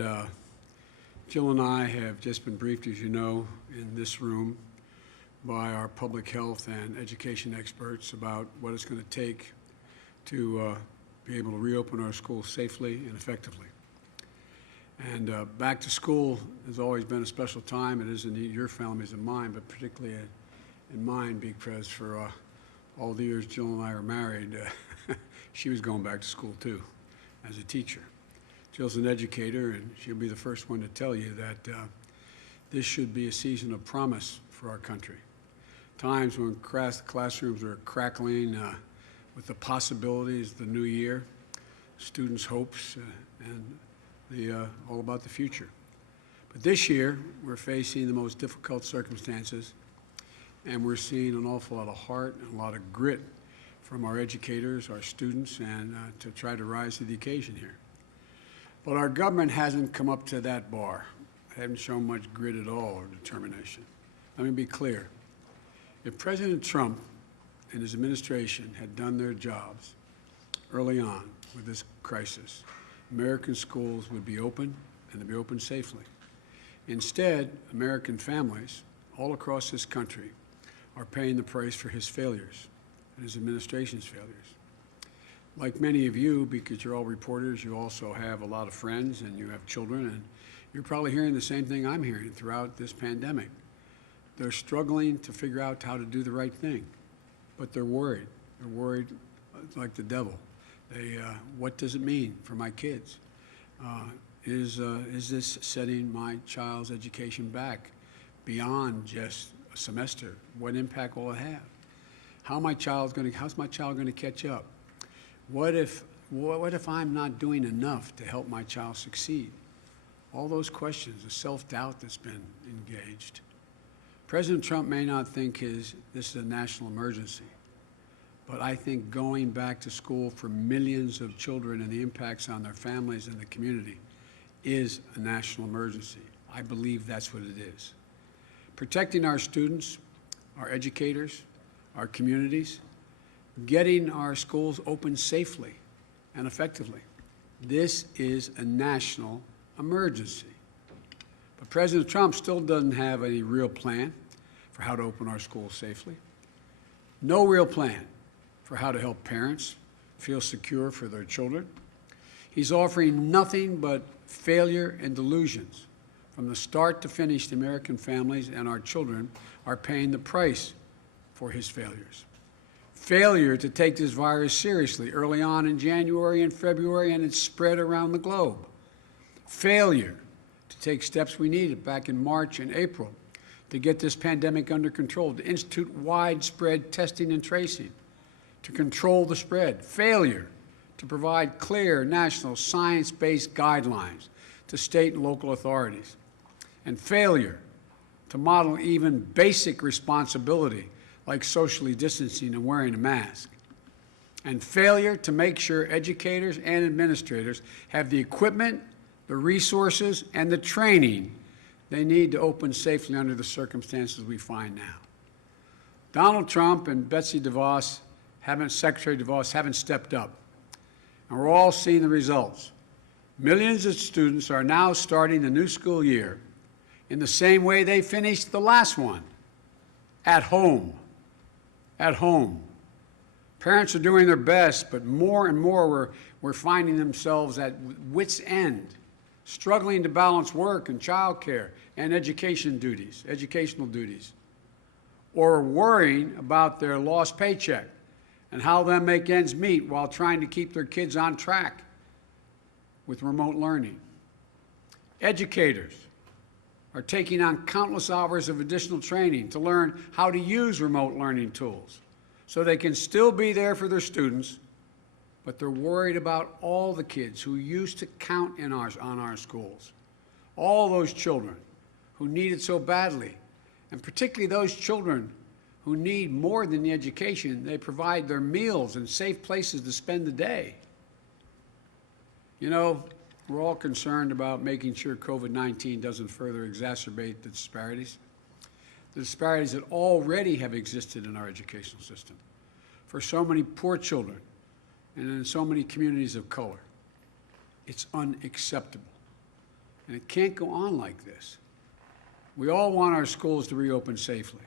And Jill and I have just been briefed, as you know, in this room by our public health and education experts about what it's going to take to be able to reopen our schools safely and effectively. And back to school has always been a special time. It is in your families and mine, but particularly in mine, because for all the years Jill and I are married, she was going back to school too as a teacher. Jill's an educator, and she'll be the first one to tell you that this should be a season of promise for our country. Times when classrooms are crackling with the possibilities of the new year, students' hopes, and all about the future. But this year, we're facing the most difficult circumstances, and we're seeing an awful lot of heart and a lot of grit from our educators, our students, and to try to rise to the occasion here. But our government hasn't come up to that bar. They haven't shown much grit at all or determination. Let me be clear. If President Trump and his administration had done their jobs early on with this crisis, American schools would be open, and they'd be open safely. Instead, American families all across this country are paying the price for his failures and his administration's failures. Like many of you, because you're all reporters, you also have a lot of friends and you have children, and you're probably hearing the same thing I'm hearing throughout this pandemic. They're struggling to figure out how to do the right thing, but they're worried. They're worried like the devil. What does it mean for my kids? Is this setting my child's education back beyond just a semester? What impact will it have? How's my child going to catch up? What if I'm not doing enough to help my child succeed? All those questions, the self-doubt that's been engaged. President Trump may not think this is a national emergency, but I think going back to school for millions of children and the impacts on their families and the community is a national emergency. I believe that's what it is. Protecting our students, our educators, our communities, getting our schools open safely and effectively. This is a national emergency. But President Trump still doesn't have any real plan for how to open our schools safely. No real plan for how to help parents feel secure for their children. He's offering nothing but failure and delusions. From the start to finish, the American families and our children are paying the price for his failures. Failure to take this virus seriously early on in January and February, and it's spread around the globe. Failure to take steps we needed back in March and April to get this pandemic under control, to institute widespread testing and tracing, to control the spread. Failure to provide clear national science-based guidelines to state and local authorities. And failure to model even basic responsibility like socially distancing and wearing a mask. And failure to make sure educators and administrators have the equipment, the resources, and the training they need to open safely under the circumstances we find now. Donald Trump and Secretary DeVos haven't stepped up, and we're all seeing the results. Millions of students are now starting the new school year in the same way they finished the last one, at home. At home. Parents are doing their best, but more and more we're finding themselves at wit's end, struggling to balance work and childcare and educational duties, or worrying about their lost paycheck and how they'll make ends meet while trying to keep their kids on track with remote learning. Educators are taking on countless hours of additional training to learn how to use remote learning tools so they can still be there for their students, but they're worried about all the kids who used to count on our schools, all those children who need it so badly, and particularly those children who need more than the education. They provide their meals and safe places to spend the day. You know, we're all concerned about making sure COVID-19 doesn't further exacerbate the disparities that already have existed in our educational system for so many poor children and in so many communities of color. It's unacceptable. And it can't go on like this. We all want our schools to reopen safely,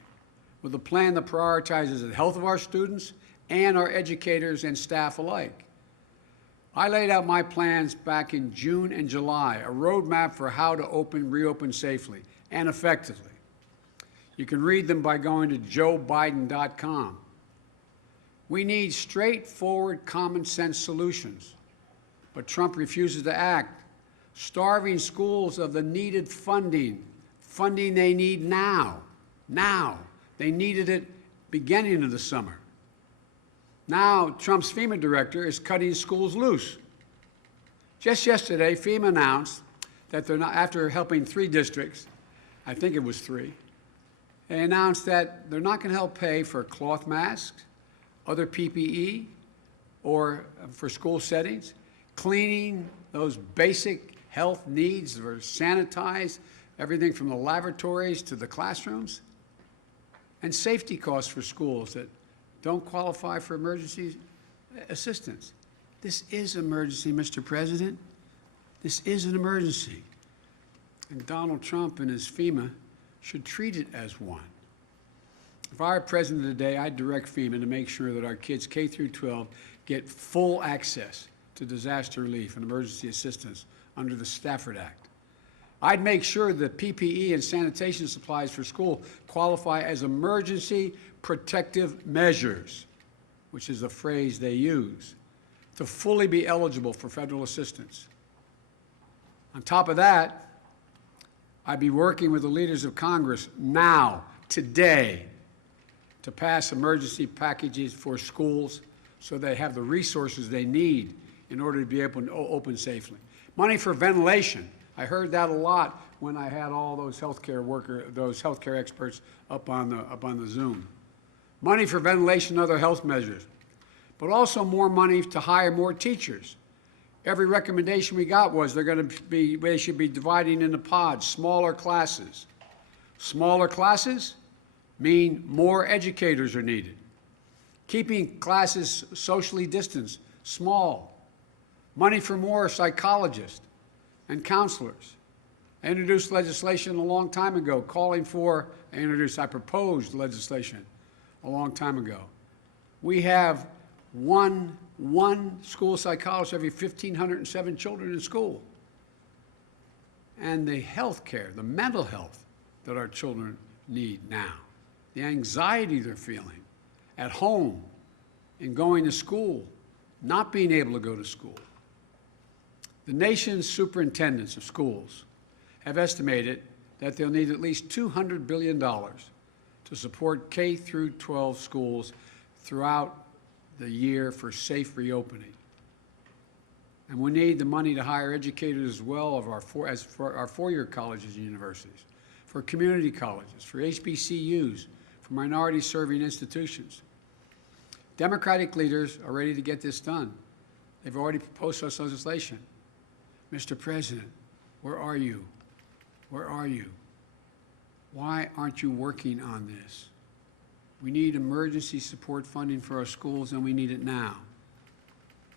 with a plan that prioritizes the health of our students and our educators and staff alike. I laid out my plans back in June and July, a roadmap for how to reopen safely and effectively. You can read them by going to joebiden.com. We need straightforward, common-sense solutions, but Trump refuses to act, starving schools of the needed funding they need now. Now. They needed it beginning of the summer. Now, Trump's FEMA director is cutting schools loose. Just yesterday, FEMA announced that they're not, after helping 3 districts, I think it was 3, they announced that they're not going to help pay for cloth masks, other PPE, or for school settings, cleaning those basic health needs that are sanitized, everything from the lavatories to the classrooms, and safety costs for schools that don't qualify for emergency assistance. This is an emergency, Mr. President. This is an emergency. And Donald Trump and his FEMA should treat it as one. If I were president today, I'd direct FEMA to make sure that our kids K through 12 get full access to disaster relief and emergency assistance under the Stafford Act. I'd make sure that PPE and sanitation supplies for school qualify as emergency protective measures, which is a phrase they use, to fully be eligible for federal assistance. On top of that, I'd be working with the leaders of Congress now, today, to pass emergency packages for schools so they have the resources they need in order to be able to open safely. Money for ventilation. I heard that a lot when I had all those healthcare experts up on the Zoom. Money for ventilation and other health measures, but also more money to hire more teachers. Every recommendation we got was they should be dividing into pods, smaller classes. Smaller classes mean more educators are needed. Keeping classes socially distanced, small. Money for more psychologists and counselors. I introduced legislation a long time ago calling for, I proposed legislation a long time ago. We have one school psychologist every 1,507 children in school. And the health care, the mental health that our children need now, the anxiety they're feeling at home, in going to school, not being able to go to school. The nation's superintendents of schools have estimated that they'll need at least $200 billion to support K through 12 schools throughout the year for safe reopening. And we need the money to hire educators as well for our four-year colleges and universities, for community colleges, for HBCUs, for minority-serving institutions. Democratic leaders are ready to get this done. They've already proposed such legislation. Mr. President, where are you? Where are you? Why aren't you working on this? We need emergency support funding for our schools, and we need it now.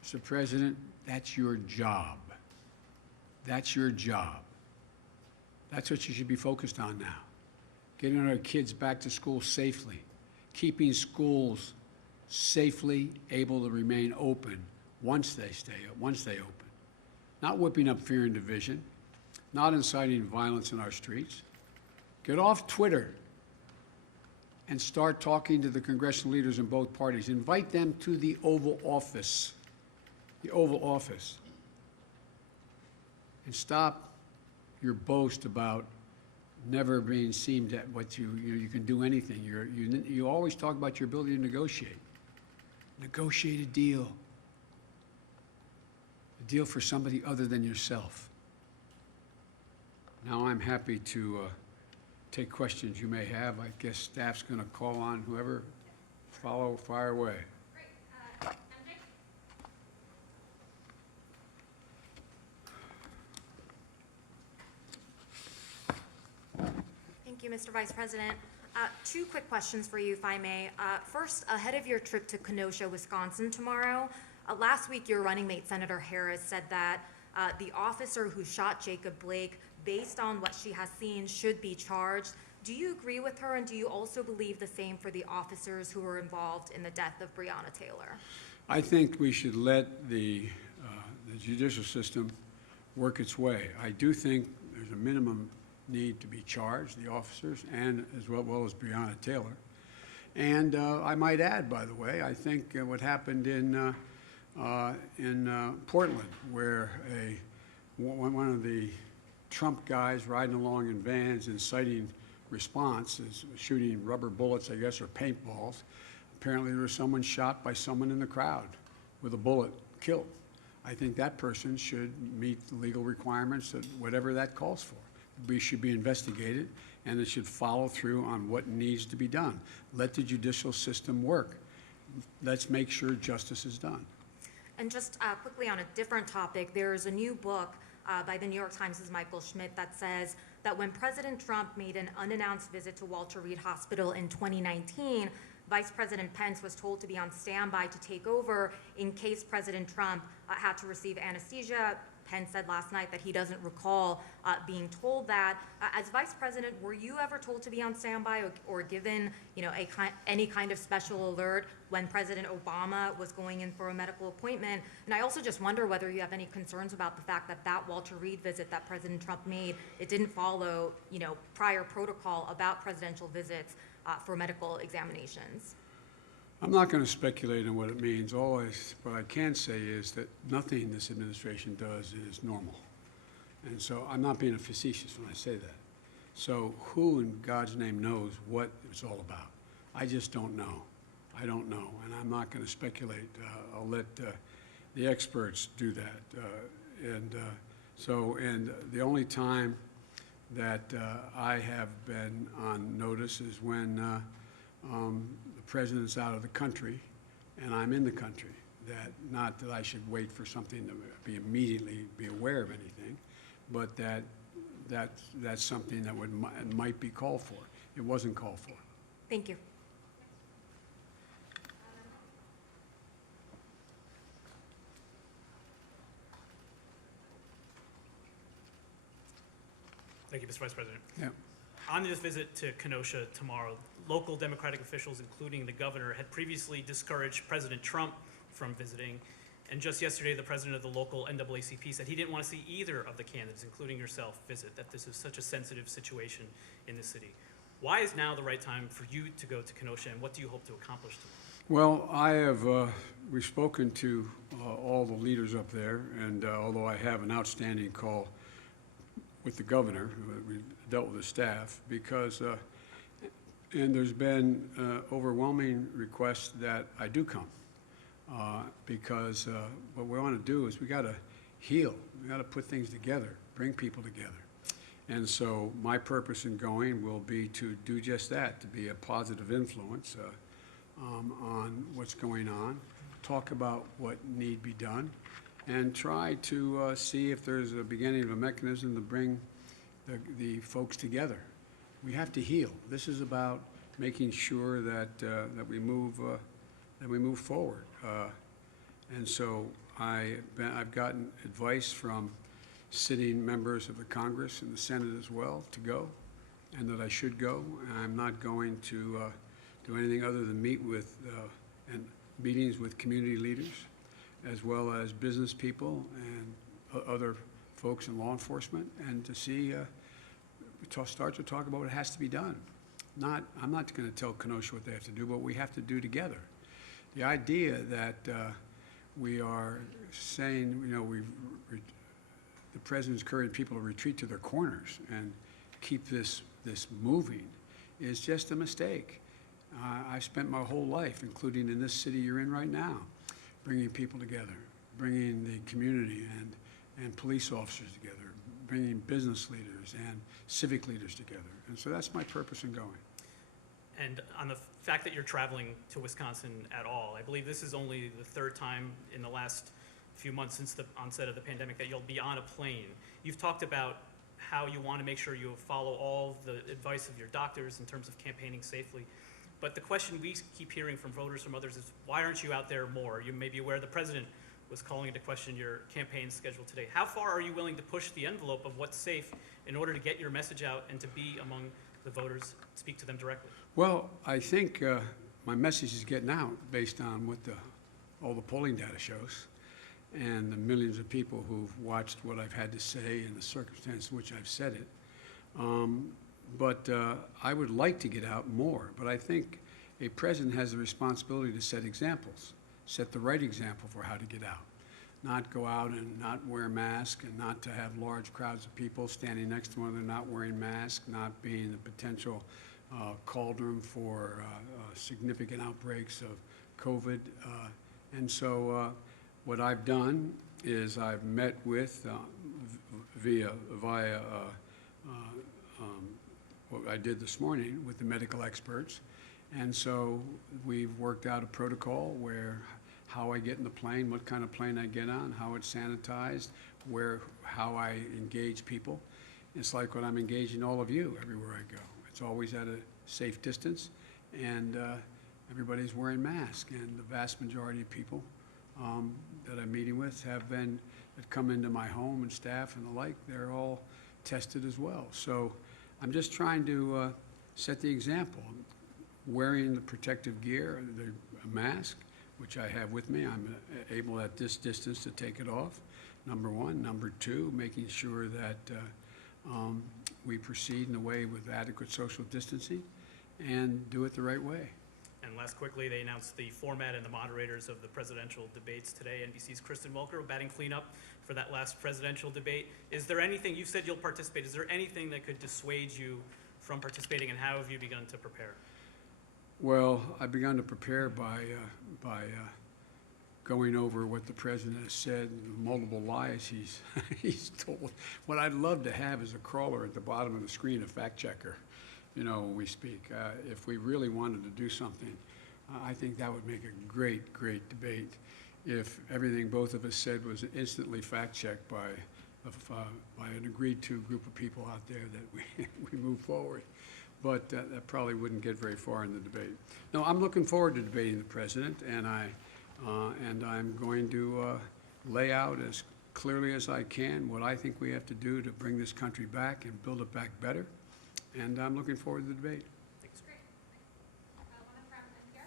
Mr. President, that's your job. That's your job. That's what you should be focused on now. Getting our kids back to school safely, keeping schools safely able to remain open once they open. Not whipping up fear and division, not inciting violence in our streets. Get off Twitter and start talking to the congressional leaders in both parties. Invite them to the Oval Office. The Oval Office. And stop your boast about never being seen at what you can do anything. You always talk about your ability to negotiate. Negotiate a deal. A deal for somebody other than yourself. Now I'm happy to take questions you may have. I guess staff's going to call on whoever. Fire away. Great. MJ? Thank you, Mr. Vice President. 2 quick questions for you, if I may. First, ahead of your trip to Kenosha, Wisconsin tomorrow, last week your running mate, Senator Harris, said that the officer who shot Jacob Blake, based on what she has seen, should be charged. Do you agree with her, and do you also believe the same for the officers who were involved in the death of Breonna Taylor? I think we should let the judicial system work its way. I do think there's a minimum need to be charged, the officers, and as well as Breonna Taylor. And I might add, by the way, I think what happened in Portland, where one of the Trump guys riding along in vans inciting response is shooting rubber bullets, I guess, or paintballs. Apparently there was someone shot by someone in the crowd with a bullet killed. I think that person should meet the legal requirements that whatever that calls for. We should be investigated, and it should follow through on what needs to be done. Let the judicial system work. Let's make sure justice is done. And just quickly on a different topic, there's a new book by the New York Times' Michael Schmidt that says that when President Trump made an unannounced visit to Walter Reed Hospital in 2019, Vice President Pence was told to be on standby to take over in case President Trump had to receive anesthesia. Pence said last night that he doesn't recall being told that. As Vice President, were you ever told to be on standby or given, any kind of special alert when President Obama was going in for a medical appointment? And I also just wonder whether you have any concerns about the fact that that Walter Reed visit that President Trump made, it didn't follow, prior protocol about presidential visits for medical examinations. I'm not going to speculate on what it means. What I can say is that nothing this administration does is normal. And so I'm not being facetious when I say that. So who in God's name knows what it's all about? I just don't know. I don't know, and I'm not going to speculate. I'll let the experts do that. And the only time that I have been on notice is when the president's out of the country and I'm in the country. Not that I should wait for something to immediately be aware of anything, but that's something that might be called for. It wasn't called for. Thank you. Thank you, Mr. Vice President. Yeah. On this visit to Kenosha tomorrow, local Democratic officials, including the governor, had previously discouraged President Trump from visiting. And just yesterday, the president of the local NAACP said he didn't want to see either of the candidates, including yourself, visit, that this is such a sensitive situation in the city. Why is now the right time for you to go to Kenosha, and what do you hope to accomplish tomorrow? Well, I have we've spoken to all the leaders up there, and although I have an outstanding call with the governor, we dealt with the staff, because, and there's been overwhelming requests that I do come, because what we want to do is we got to heal, we got to put things together, bring people together. And so my purpose in going will be to do just that, to be a positive influence on what's going on, talk about what need be done, and try to see if there's a beginning of a mechanism to bring the folks together. We have to heal. This is about making sure that we move forward. And so I've gotten advice from sitting members of the Congress and the Senate as well to go, and that I should go. And I'm not going to do anything other than meet with and meetings with community leaders, as well as business people and other folks in law enforcement, and to see, start to talk about what has to be done. I'm not going to tell Kenosha what they have to do, but we have to do together. The idea that we are saying, the president's encouraging people to retreat to their corners and keep this moving is just a mistake. I spent my whole life, including in this city you're in right now, bringing people together, bringing the community and police officers together, bringing business leaders and civic leaders together. And so that's my purpose in going. And on the fact that you're traveling to Wisconsin at all, I believe this is only the third time in the last few months since the onset of the pandemic that you'll be on a plane. You've talked about how you want to make sure you follow all the advice of your doctors in terms of campaigning safely. But the question we keep hearing from voters, from others, is why aren't you out there more? You may be aware the president was calling into question your campaign schedule today. How far are you willing to push the envelope of what's safe in order to get your message out and to be among the voters, speak to them directly? Well, I think my message is getting out based on what all the polling data shows and the millions of people who've watched what I've had to say and the circumstance in which I've said it. But I would like to get out more, but I think a president has the responsibility to set examples, set the right example for how to get out. Not go out and not wear a mask, and not to have large crowds of people standing next to one another not wearing masks, not being the potential cauldron for significant outbreaks of COVID. And so what I've done is I've met with, via what I did this morning with the medical experts. And so we've worked out a protocol where how I get in the plane, what kind of plane I get on, how it's sanitized, how I engage people. It's like when I'm engaging all of you everywhere I go. It's always at a safe distance, and everybody's wearing masks. And the vast majority of people that I'm meeting with that come into my home and staff and the like, they're all tested as well. So I'm just trying to set the example. Wearing the protective gear, a mask, which I have with me. I'm able at this distance to take it off, number one. Number two, making sure that we proceed in a way with adequate social distancing and do it the right way. And last quickly, they announced the format and the moderators of the presidential debates today. NBC's Kristen Welker batting cleanup for that last presidential debate. Is there anything, you said you'll participate, is there anything that could dissuade you from participating, and how have you begun to prepare? Well, I've begun to prepare by going over what the president has said, multiple lies he's told. What I'd love to have is a crawler at the bottom of the screen, a fact checker, when we speak. If we really wanted to do something, I think that would make a great, great debate if everything both of us said was instantly fact checked by an agreed to group of people out there that we move forward. But that probably wouldn't get very far in the debate. No, I'm looking forward to debating the president, and I'm going to lay out as clearly as I can what I think we have to do to bring this country back and build it back better. And I'm looking forward to the debate. Thanks. Great. One from here.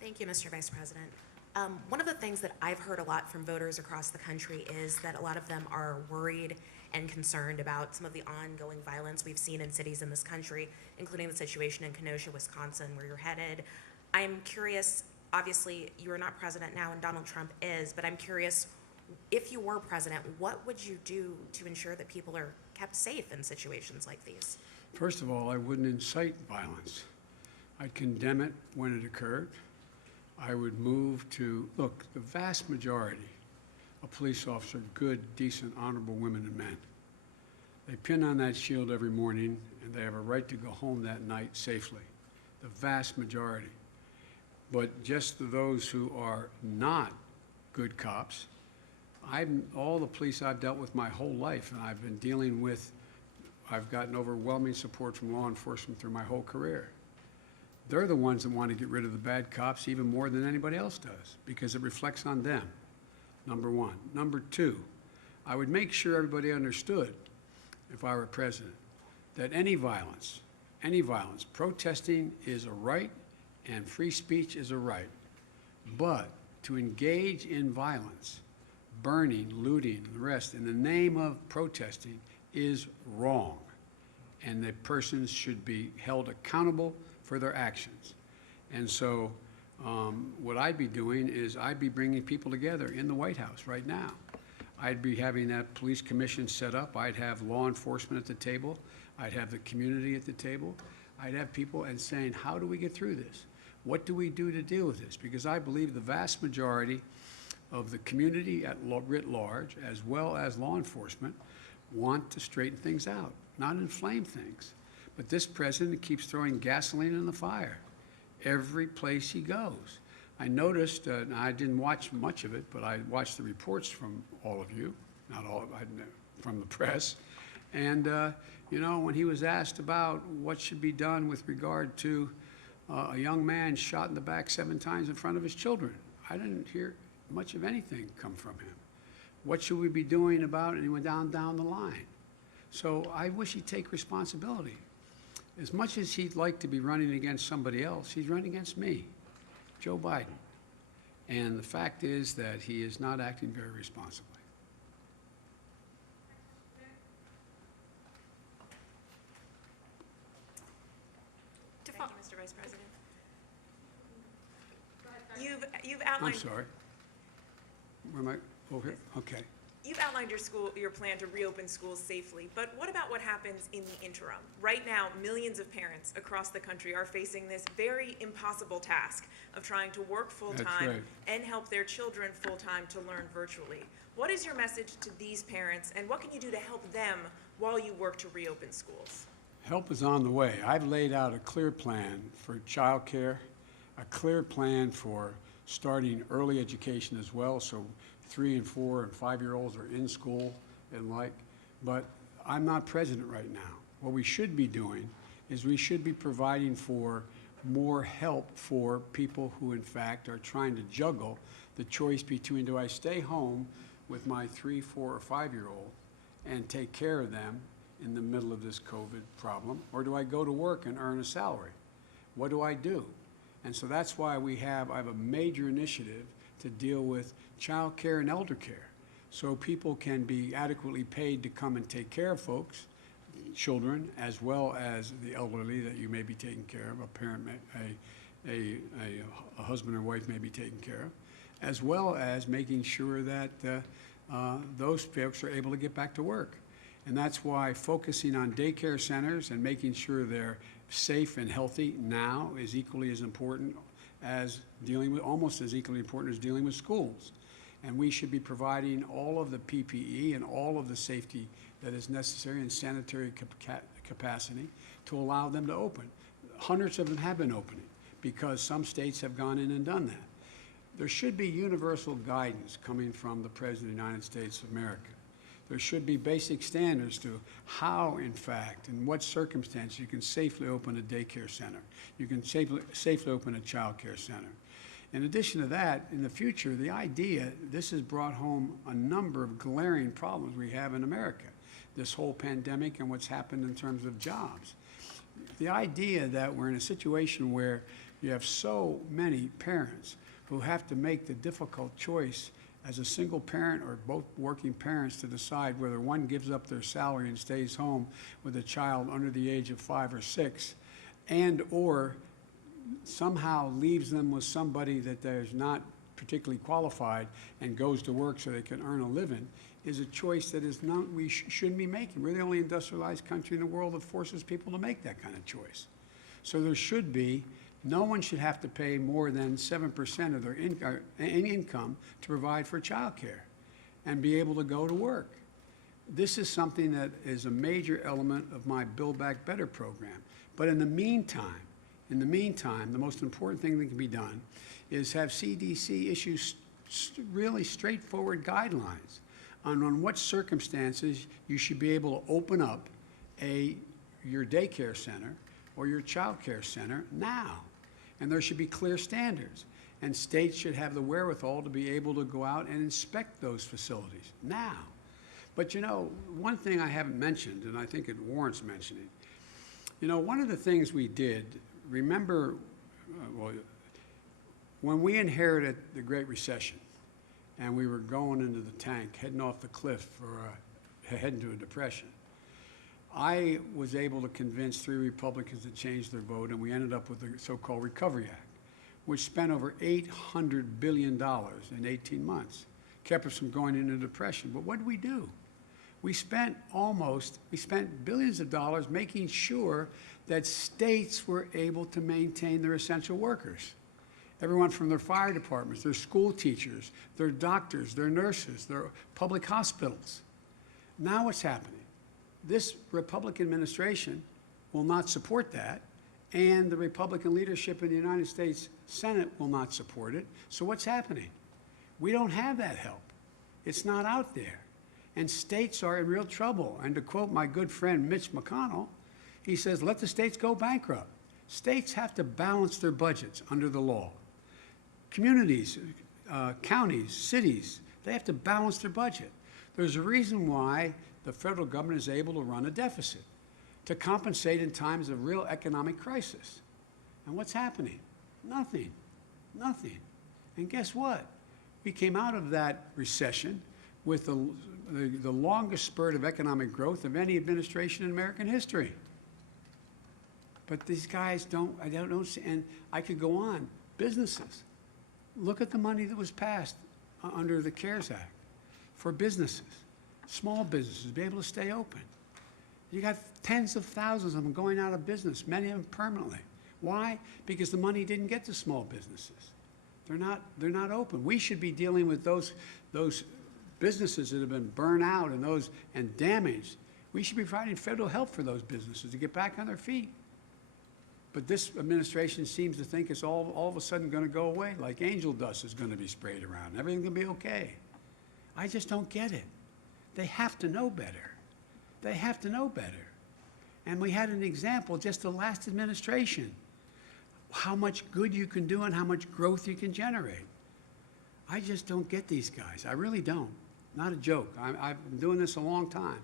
Thank you, Mr. Vice President. One of the things that I've heard a lot from voters across the country is that a lot of them are worried and concerned about some of the ongoing violence we've seen in cities in this country, including the situation in Kenosha, Wisconsin, where you're headed. I'm curious, obviously you are not president now and Donald Trump is, but I'm curious, if you were president, what would you do to ensure that people are kept safe in situations like these? First of all, I wouldn't incite violence. I'd condemn it when it occurred. I would move to, look, the vast majority of police officers are good, decent, honorable women and men. They pin on that shield every morning, and they have a right to go home that night safely. The vast majority. But just those who are not good cops, all the police I've dealt with my whole life, and I've been dealing with, I've gotten overwhelming support from law enforcement through my whole career. They're the ones that want to get rid of the bad cops even more than anybody else does, because it reflects on them, number one. Number two, I would make sure everybody understood, if I were president, that any violence, protesting is a right and free speech is a right. But to engage in violence, burning, looting, and the rest in the name of protesting is wrong. And the persons should be held accountable for their actions. And so what I'd be doing is I'd be bringing people together in the White House right now. I'd be having that police commission set up. I'd have law enforcement at the table. I'd have the community at the table. I'd have people and saying, how do we get through this? What do we do to deal with this? Because I believe the vast majority of the community at writ large, as well as law enforcement, want to straighten things out, not inflame things. But this president keeps throwing gasoline in the fire every place he goes. I noticed, and I didn't watch much of it, but I watched the reports from all of you, not all, from the press. And, when he was asked about what should be done with regard to a young man shot in the back 7 times in front of his children. I didn't hear much of anything come from him. What should we be doing about it? And he went down the line. So I wish he'd take responsibility. As much as he'd like to be running against somebody else, he's running against me, Joe Biden. And the fact is that he is not acting very responsibly. Thank you, Mr. Vice President. You've I'm outlined sorry. Where am I? Over here? Okay. You've outlined your plan to reopen schools safely, but what about what happens in the interim? Right now, millions of parents across the country are facing this very impossible task of trying to work full-time right. and help their children full-time to learn virtually. What is your message to these parents, and what can you do to help them while you work to reopen schools? Help is on the way. I've laid out a clear plan for childcare, a clear plan for starting early education as well, so 3 and 4 and 5-year-olds are in school and like, but I'm not president right now. What we should be doing is we should be providing for more help for people who in fact are trying to juggle the choice between, do I stay home with my 3, 4, or 5-year-old and take care of them in the middle of this COVID problem, or do I go to work and earn a salary? What do I do? And so that's why I have a major initiative to deal with child care and elder care, so people can be adequately paid to come and take care of folks, children, as well as the elderly that you may be taking care of, a parent, a husband or wife may be taken care of, as well as making sure that those folks are able to get back to work. And that's why focusing on daycare centers and making sure they're safe and healthy now is equally as important as dealing with, almost as equally important as dealing with schools. And we should be providing all of the PPE and all of the safety that is necessary and sanitary capacity to allow them to open. Hundreds of them have been opening because some states have gone in and done that. There should be universal guidance coming from the President of the United States of America. There should be basic standards to how, in fact, in what circumstances you can safely open a daycare center. You can safely open a child care center. In addition to that, in the future, the idea, this has brought home a number of glaring problems we have in America, this whole pandemic and what's happened in terms of jobs. The idea that we're in a situation where you have so many parents who have to make the difficult choice as a single parent or both working parents to decide whether one gives up their salary and stays home with a child under the age of 5 or 6, and or somehow leaves them with somebody that is not particularly qualified and goes to work so they can earn a living, is a choice that is not, we shouldn't be making. We're the only industrialized country in the world that forces people to make that kind of choice. So there should be, no one should have to pay more than 7% of their income to provide for child care and be able to go to work. This is something that is a major element of my Build Back Better program. But in the meantime, the most important thing that can be done is have CDC issue really straightforward guidelines on what circumstances you should be able to open up your daycare center or your child care center now. And there should be clear standards. And states should have the wherewithal to be able to go out and inspect those facilities now. But you know, one thing I haven't mentioned, and I think it warrants mentioning, you know, one of the things we did, remember, when we inherited the Great Recession and we were going into the tank, heading off the cliff or heading to a depression, I was able to convince 3 Republicans to change their vote, and we ended up with the so-called Recovery Act, which spent over $800 billion in 18 months, kept us from going into depression. But what did we do? We spent billions of dollars making sure that states were able to maintain their essential workers. Everyone from their fire departments, their school teachers, their doctors, their nurses, their public hospitals. Now what's happening? This Republican administration will not support that, and the Republican leadership in the United States Senate will not support it. So what's happening? We don't have that help. It's not out there. And states are in real trouble. And to quote my good friend Mitch McConnell, he says, let the states go bankrupt. States have to balance their budgets under the law. Communities, counties, cities, they have to balance their budget. There's a reason why the federal government is able to run a deficit, to compensate in times of real economic crisis. And what's happening? Nothing. Nothing. And guess what? We came out of that recession with the longest spurt of economic growth of any administration in American history. But these guys I don't see, and I could go on. Businesses. Look at the money that was passed under the CARES Act for businesses, small businesses, to be able to stay open. You got tens of thousands of them going out of business, many of them permanently. Why? Because the money didn't get to small businesses. They're not open. We should be dealing with those businesses that have been burned out and damaged. We should be providing federal help for those businesses to get back on their feet. But this administration seems to think it's all of a sudden going to go away, like angel dust is going to be sprayed around. Everything's going to be okay. I just don't get it. They have to know better. They have to know better. And we had an example just the last administration, how much good you can do and how much growth you can generate. I just don't get these guys. I really don't. Not a joke. I've been doing this a long time.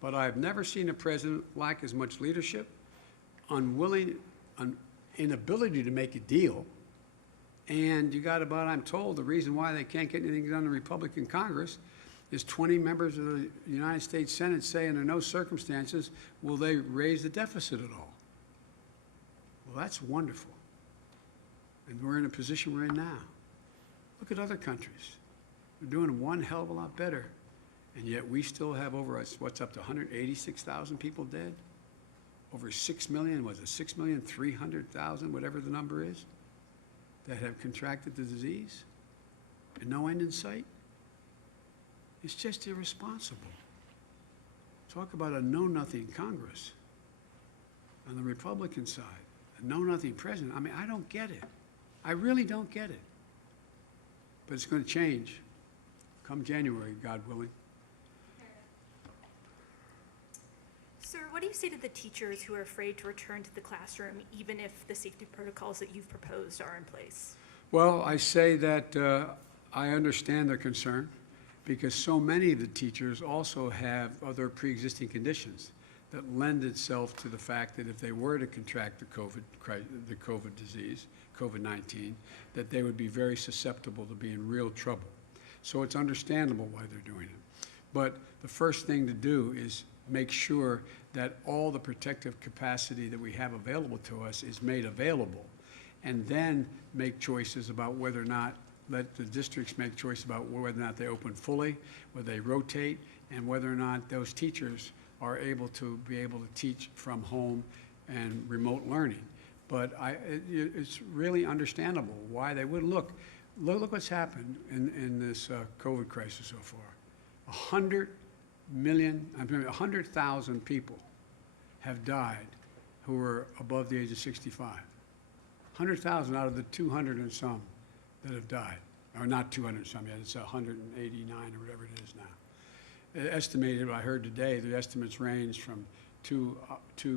But I've never seen a president lack as much leadership, inability to make a deal. And you got about, I'm told, the reason why they can't get anything done in the Republican Congress is 20 members of the United States Senate say under no circumstances will they raise the deficit at all. Well, that's wonderful. And we're in a position we're in now. Look at other countries. They're doing one hell of a lot better. And yet we still have over, what's up to 186,000 people dead? Over 6 million, was it 6,300,000, whatever the number is, that have contracted the disease, and no end in sight? It's just irresponsible. Talk about a know-nothing Congress on the Republican side, a know-nothing president. I mean, I don't get it. I really don't get it. But it's going to change come January, God willing. Sir, what do you say to the teachers who are afraid to return to the classroom, even if the safety protocols that you've proposed are in place? Well, I say that I understand their concern because so many of the teachers also have other pre-existing conditions that lend itself to the fact that if they were to contract the COVID disease, COVID-19, that they would be very susceptible to be in real trouble. So it's understandable why they're doing it. But the first thing to do is make sure that all the protective capacity that we have available to us is made available, and then make choices about whether or not, let the districts make choice about whether or not they open fully, whether they rotate, and whether or not those teachers are able to teach from home and remote learning. But it's really understandable why they wouldn't. Look what's happened in this COVID crisis so far. 100,000 people have died who are above the age of 65. 100,000 out of the 200 and some that have died. Or not 200 and some yet, it's 189 or whatever it is now. Estimated, I heard today, the estimates range from two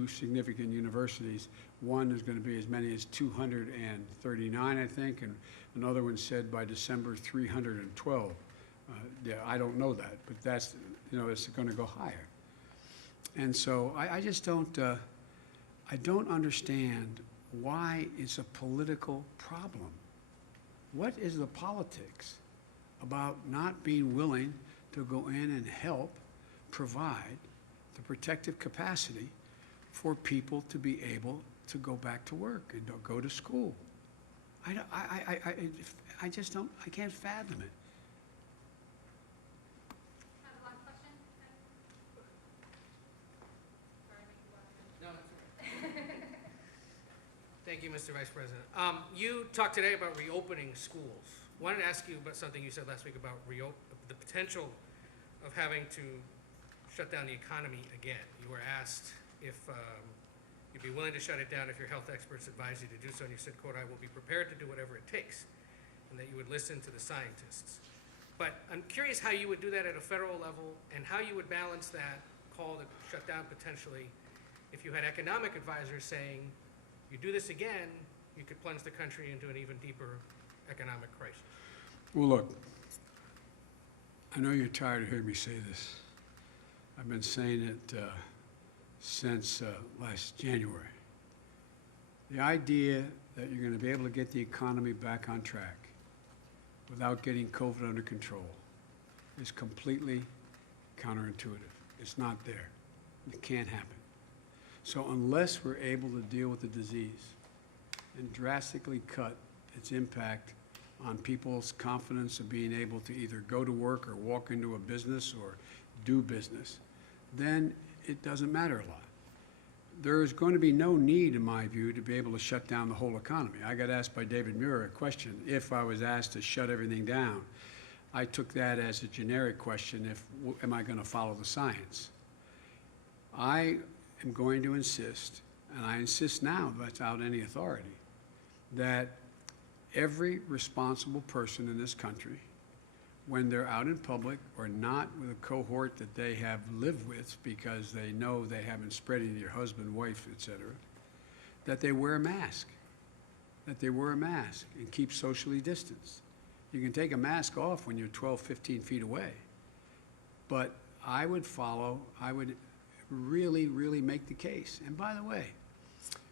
significant universities. One is going to be as many as 239, I think, and another one said by December 312. Yeah, I don't know that, but that's, it's going to go higher. And so I just don't, I don't understand why it's a political problem. What is the politics about not being willing to go in and help provide the protective capacity for people to be able to go back to work and go to school? I just don't, I can't fathom it. Thank you, Mr. Vice President. You talked today about reopening schools. Wanted to ask you about something you said last week about the potential of having to shut down the economy again. You were asked if you'd be willing to shut it down if your health experts advise you to do so, and you said, quote, "I will be prepared to do whatever it takes," and that you would listen to the scientists. But I'm curious how you would do that at a federal level and how you would balance that call to shut down potentially if you had economic advisors saying, You do this again, you could plunge the country into an even deeper economic crisis. Well, look, I know you're tired of hearing me say this. I've been saying it since last January. The idea that you're going to be able to get the economy back on track without getting COVID under control is completely counterintuitive. It's not there. It can't happen. So unless we're able to deal with the disease and drastically cut its impact on people's confidence of being able to either go to work or walk into a business or do business, then it doesn't matter a lot. There is going to be no need, in my view, to be able to shut down the whole economy. I got asked by David Muir a question, if I was asked to shut everything down. I took that as a generic question, am I going to follow the science? I am going to insist, and I insist now without any authority, that every responsible person in this country, when they're out in public or not with a cohort that they have lived with because they know they haven't spread it to your husband, wife, etc., that they wear a mask, and keep socially distanced. You can take a mask off when you're 12, 15 feet away, but I would really, really make the case. And by the way,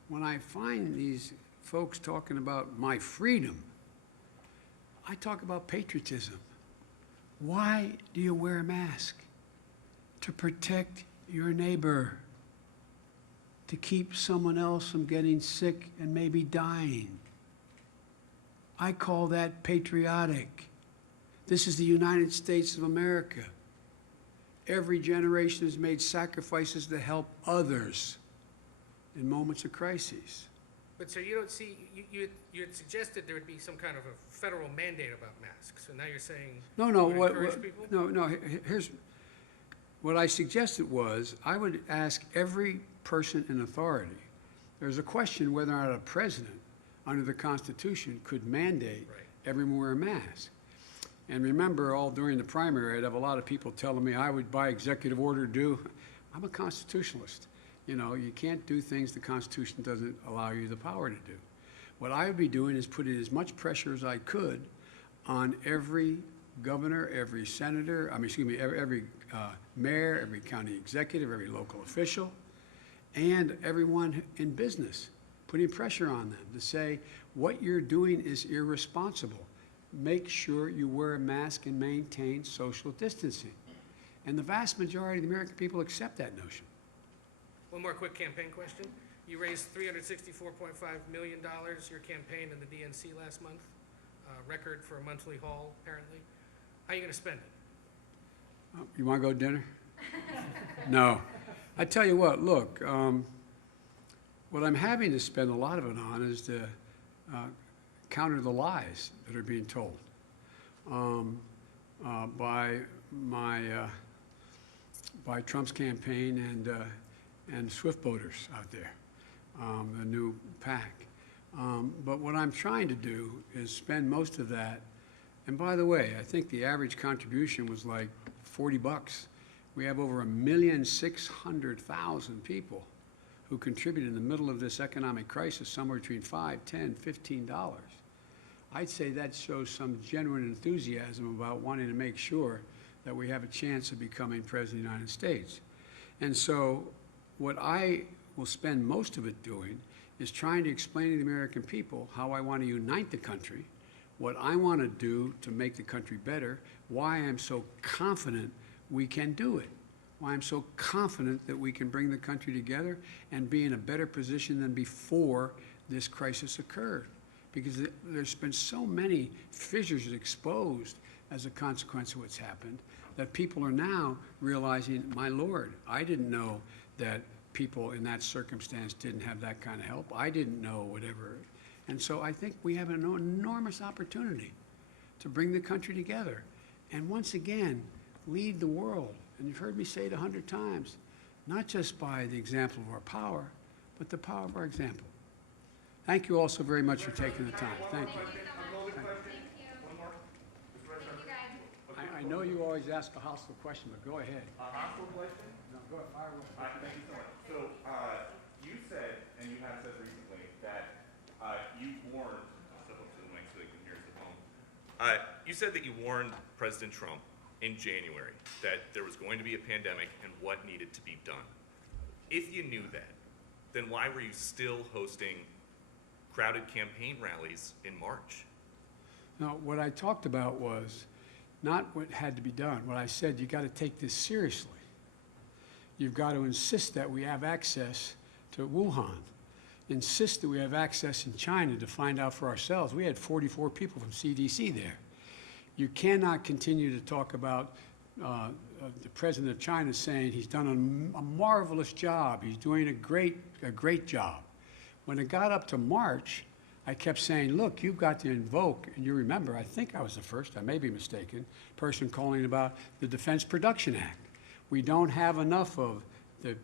when I find these folks talking about my freedom, I talk about patriotism. Why do you wear a mask? To protect your neighbor, to keep someone else from getting sick and maybe dying. I call that patriotic. This is the United States of America. Every generation has made sacrifices to help others in moments of crises. But sir, you don't see, you had suggested there would be some kind of a federal mandate about masks, and now you're saying No, you would encourage people? No, here's, what I suggested was, I would ask every person in authority. There's a question whether or not a president, under the Constitution, could mandate everyone wear a mask. And remember, all during the primary, I'd have a lot of people telling me I would, by executive order, do. I'm a constitutionalist. You know, you can't do things the Constitution doesn't allow you the power to do. What I would be doing is putting as much pressure as I could on every governor, every senator, every mayor, every county executive, every local official, and everyone in business, putting pressure on them to say, what you're doing is irresponsible. Make sure you wear a mask and maintain social distancing. And the vast majority of the American people accept that notion. One more quick campaign question. You raised $364.5 million, your campaign in the DNC last month, record for a monthly haul, apparently. How are you going to spend it? You want to go to dinner? No. I tell you what, look, what I'm having to spend a lot of it on is to counter the lies that are being told by Trump's campaign and Swift voters out there, the new PAC. But what I'm trying to do is spend most of that. And by the way, I think the average contribution was like $40. We have over 1,600,000 people who contribute in the middle of this economic crisis, somewhere between $5, $10, $15. I'd say that shows some genuine enthusiasm about wanting to make sure that we have a chance of becoming President of the United States. And so what I will spend most of it doing is trying to explain to the American people how I want to unite the country, what I want to do to make the country better, why I'm so confident we can do it, why I'm so confident that we can bring the country together and be in a better position than before this crisis occurred. Because there's been so many fissures exposed as a consequence of what's happened that people are now realizing, my Lord, I didn't know that people in that circumstance didn't have that kind of help. I didn't know whatever. And so I think we have an enormous opportunity to bring the country together and once again lead the world. And you've heard me say it 100 times, not just by the example of our power, but the power of our example. Thank you all so very much for taking the time. Thank you. I know you always ask a hostile question, but go ahead. A hostile question? No, go ahead, fire away. Thank you so much. So, you said, and you have said recently, that you warned, I'll step up to the mic so they can hear the phone. You said that you warned President Trump in January that there was going to be a pandemic and what needed to be done. If you knew that, then why were you still hosting crowded campaign rallies in March? Now, what I talked about was not what had to be done. What I said, you got to take this seriously. You've got to insist that we have access to Wuhan. Insist that we have access in China to find out for ourselves. We had 44 people from CDC there. You cannot continue to talk about the president of China saying he's done a marvelous job. He's doing a great job. When it got up to March, I kept saying, look, you've got to invoke, and you remember, I think I was the first, I may be mistaken, person calling about the Defense Production Act. We don't have enough of the,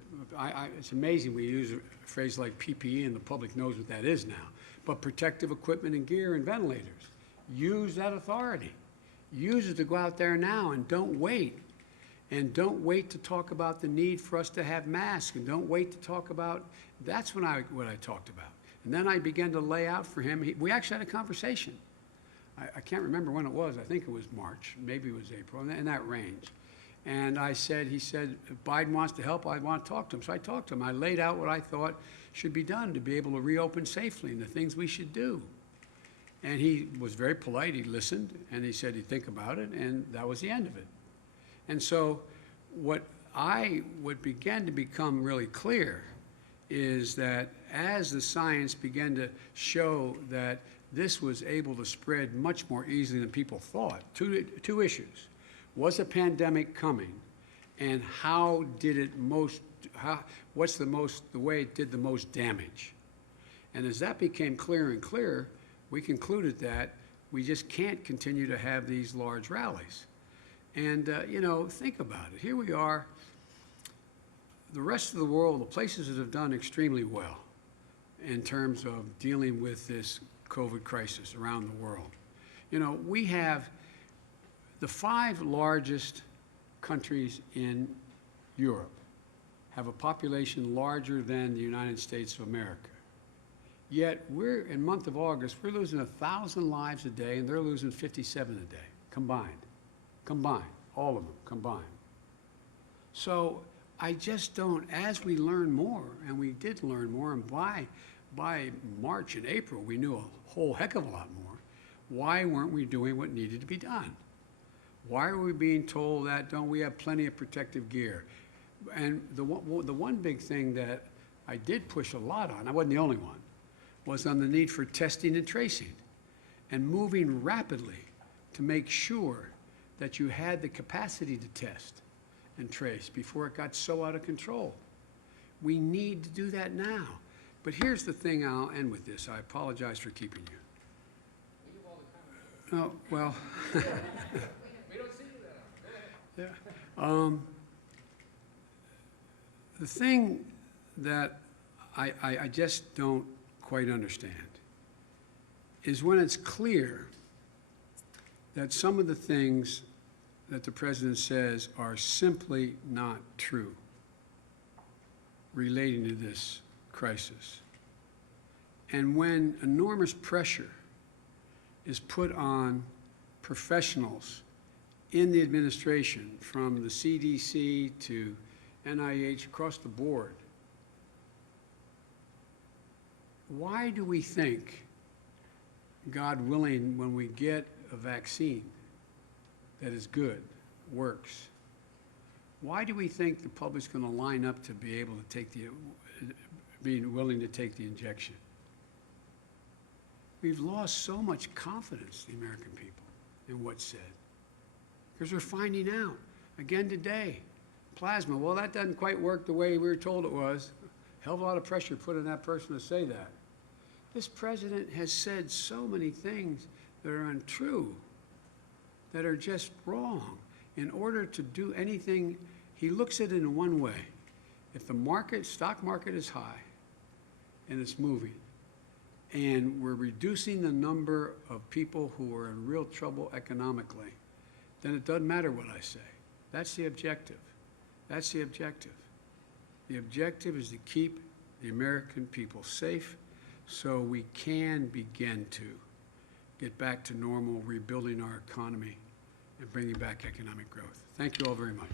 it's amazing we use a phrase like PPE and the public knows what that is now, but protective equipment and gear and ventilators. Use that authority. Use it to go out there now and don't wait. And don't wait to talk about the need for us to have masks, and don't wait to talk about, that's what I talked about. And then I began to lay out for him, we actually had a conversation. I can't remember when it was, I think it was March, maybe it was April, in that range. And he said, if Biden wants to help, I want to talk to him. So I talked to him. I laid out what I thought should be done to be able to reopen safely and the things we should do. And he was very polite. He listened, and he said he'd think about it, and that was the end of it. And so what began to become really clear is that as the science began to show that this was able to spread much more easily than people thought, two issues. Was a pandemic coming, and how did it what's the way it did the most damage? And as that became clearer and clearer, we concluded that we just can't continue to have these large rallies. And, think about it. Here we are, the rest of the world, the places that have done extremely well in terms of dealing with this COVID crisis around the world. We have the 5 largest countries in Europe have a population larger than the United States of America. Yet we're, in month of August, we're losing 1,000 lives a day, and they're losing 57 a day, combined. All of them combined. So I just don't, as we learn more, and we did learn more, and by March and April, we knew a whole heck of a lot more, why weren't we doing what needed to be done? Why are we being told that don't we have plenty of protective gear? And the one big thing that I did push a lot on, I wasn't the only one, was on the need for testing and tracing and moving rapidly to make sure that you had the capacity to test and trace before it got so out of control. We need to do that now. But here's the thing, I'll end with this. I apologize for keeping you. Oh, well. We don't see you that. Yeah. The thing that I just don't quite understand is when it's clear that some of the things that the president says are simply not true relating to this crisis. And when enormous pressure is put on professionals in the administration, from the CDC to NIH, across the board, why do we think, God willing, when we get a vaccine that is good, works, why do we think the public's going to line up to be able to take being willing to take the injection? We've lost so much confidence, the American people, in what's said. Because we're finding out, again today, plasma, well, that doesn't quite work the way we were told it was. Hell of a lot of pressure put on that person to say that. This president has said so many things that are untrue, that are just wrong. In order to do anything, he looks at it in one way. If the stock market is high and it's moving, and we're reducing the number of people who are in real trouble economically, then it doesn't matter what I say. That's the objective. That's the objective. The objective is to keep the American people safe so we can begin to get back to normal, rebuilding our economy and bringing back economic growth. Thank you all very much.